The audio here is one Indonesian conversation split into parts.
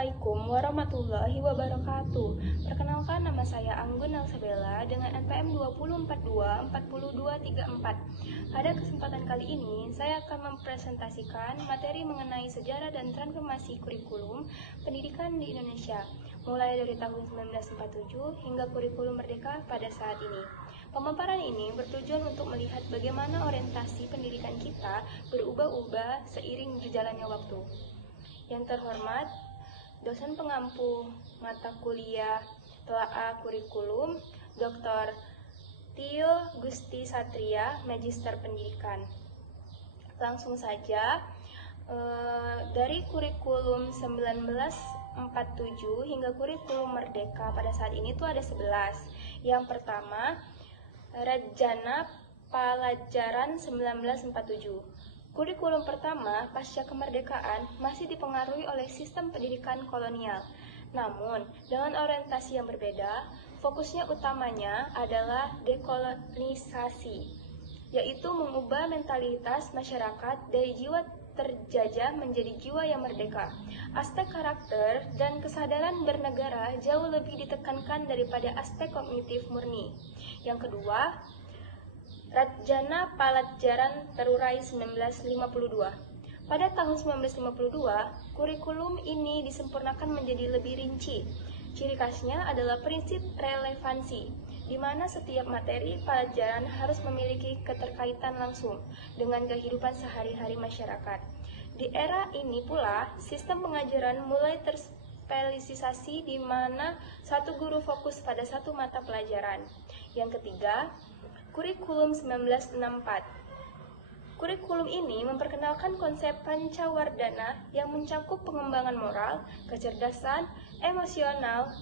Assalamualaikum warahmatullahi wabarakatuh. Perkenalkan, nama saya Anggun Elsabella dengan NPM 20424234. Pada kesempatan kali ini, saya akan mempresentasikan materi mengenai sejarah dan transformasi kurikulum pendidikan di Indonesia, mulai dari tahun 1947 hingga kurikulum merdeka pada saat ini. Pemaparan ini bertujuan untuk melihat bagaimana orientasi pendidikan kita berubah-ubah seiring berjalannya waktu. Yang terhormat, dosen pengampu mata kuliah Telaah Kurikulum, Dr. Tio Gusti Satria, Magister Pendidikan. Langsung saja, dari kurikulum 1947 hingga kurikulum merdeka pada saat ini itu ada 11. Yang pertama, Rajana Palajaran 1947. Kurikulum pertama pasca kemerdekaan masih dipengaruhi oleh sistem pendidikan kolonial. Namun, dengan orientasi yang berbeda, fokusnya utamanya adalah dekolonisasi, yaitu mengubah mentalitas masyarakat dari jiwa terjajah menjadi jiwa yang merdeka. Aspek karakter dan kesadaran bernegara jauh lebih ditekankan daripada aspek kognitif murni. Yang kedua, Rajana Palajaran terurai 1952. Pada tahun 1952, kurikulum ini disempurnakan menjadi lebih rinci. Ciri khasnya adalah prinsip relevansi, di mana setiap materi pelajaran harus memiliki keterkaitan langsung dengan kehidupan sehari-hari masyarakat. Di era ini pula, sistem pengajaran mulai terspesialisasi di mana satu guru fokus pada satu mata pelajaran. Yang ketiga, Kurikulum 1964. Kurikulum ini memperkenalkan konsep pancawardhana yang mencakup pengembangan moral, kecerdasan, emosional,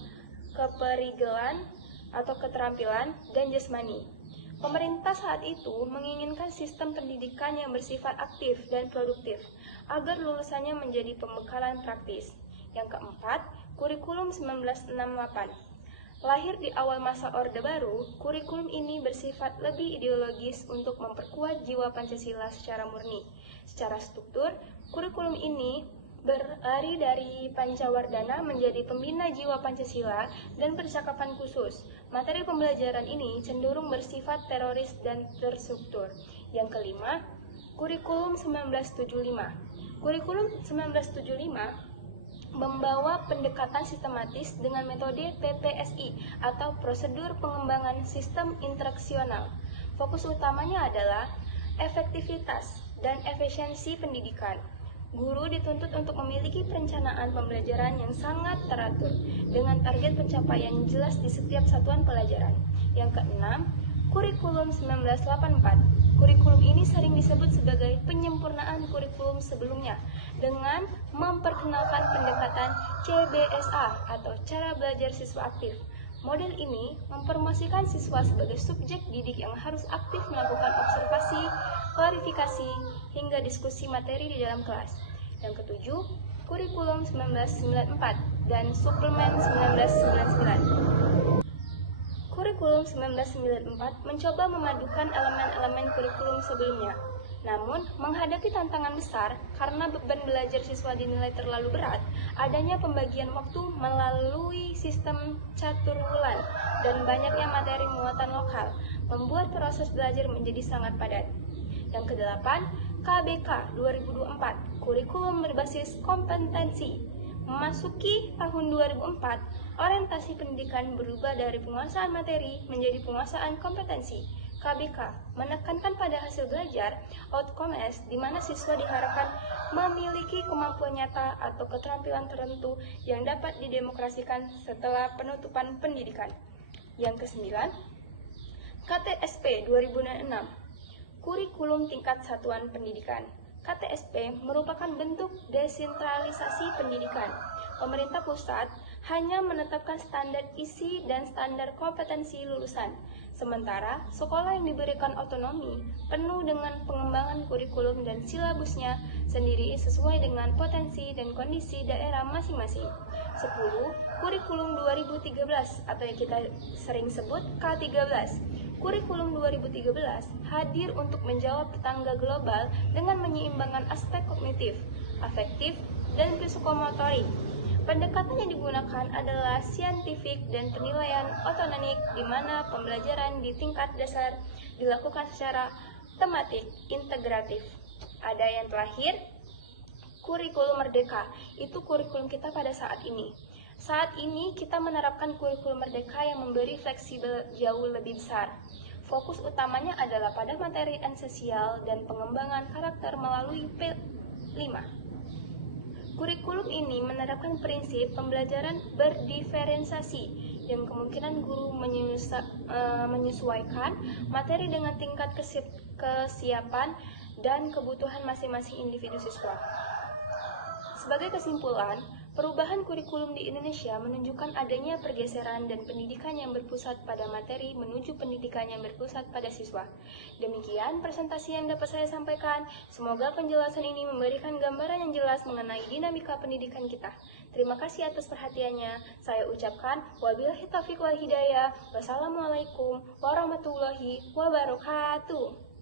keperigelan atau keterampilan, dan jasmani. Pemerintah saat itu menginginkan sistem pendidikan yang bersifat aktif dan produktif agar lulusannya menjadi pembekalan praktis. Yang keempat, Kurikulum 1968. Lahir di awal masa Orde Baru, kurikulum ini bersifat lebih ideologis untuk memperkuat jiwa Pancasila secara murni. Secara struktur, kurikulum ini berlari dari pancawardhana menjadi pembina jiwa Pancasila dan percakapan khusus. Materi pembelajaran ini cenderung bersifat teroris dan terstruktur. Yang kelima, Kurikulum 1975. Kurikulum 1975 membawa pendekatan sistematis dengan metode PPSI atau prosedur pengembangan sistem instruksional. Fokus utamanya adalah efektivitas dan efisiensi pendidikan. Guru dituntut untuk memiliki perencanaan pembelajaran yang sangat teratur dengan target pencapaian jelas di setiap satuan pelajaran. Yang keenam, Kurikulum 1984. Kurikulum ini sering disebut sebagai penyempurnaan kurikulum sebelumnya dengan memperkenalkan pendekatan CBSA atau cara belajar siswa aktif. Model ini mempromosikan siswa sebagai subjek didik yang harus aktif melakukan observasi, klarifikasi, hingga diskusi materi di dalam kelas. Yang ketujuh, Kurikulum 1994 dan Suplemen 1999. Kurikulum 1994 mencoba memadukan elemen-elemen kurikulum sebelumnya. Namun, menghadapi tantangan besar karena beban belajar siswa dinilai terlalu berat, adanya pembagian waktu melalui sistem caturwulan dan banyaknya materi muatan lokal, membuat proses belajar menjadi sangat padat. Yang kedelapan, KBK 2024, kurikulum berbasis kompetensi. Memasuki tahun 2004, orientasi pendidikan berubah dari penguasaan materi menjadi penguasaan kompetensi. KBK menekankan pada hasil belajar, outcomes, di mana siswa diharapkan memiliki kemampuan nyata atau keterampilan tertentu yang dapat didemokrasikan setelah penutupan pendidikan. Yang kesembilan, KTSP 2006, kurikulum tingkat satuan pendidikan. KTSP merupakan bentuk desentralisasi pendidikan. Pemerintah pusat hanya menetapkan standar isi dan standar kompetensi lulusan, sementara sekolah yang diberikan otonomi penuh dengan pengembangan kurikulum dan silabusnya sendiri sesuai dengan potensi dan kondisi daerah masing-masing. 10. Kurikulum 2013 atau yang kita sering sebut K13. Kurikulum 2013 hadir untuk menjawab tetangga global dengan menyeimbangkan aspek kognitif, afektif, dan psikomotorik. Pendekatan yang digunakan adalah saintifik dan penilaian otonomik, di mana pembelajaran di tingkat dasar dilakukan secara tematik integratif. Ada yang terakhir, kurikulum merdeka. Itu kurikulum kita pada saat ini. Saat ini kita menerapkan kurikulum merdeka yang memberi fleksibel jauh lebih besar. Fokus utamanya adalah pada materi esensial dan pengembangan karakter melalui P5. Kurikulum ini menerapkan prinsip pembelajaran berdiferensiasi yang kemungkinan guru menyesuaikan materi dengan tingkat kesiapan dan kebutuhan masing-masing individu siswa. Sebagai kesimpulan, perubahan kurikulum di Indonesia menunjukkan adanya pergeseran dan pendidikan yang berpusat pada materi menuju pendidikan yang berpusat pada siswa. Demikian presentasi yang dapat saya sampaikan. Semoga penjelasan ini memberikan gambaran yang jelas mengenai dinamika pendidikan kita. Terima kasih atas perhatiannya. Saya ucapkan wabillahi taufiq wal hidayah. Wassalamualaikum warahmatullahi wabarakatuh.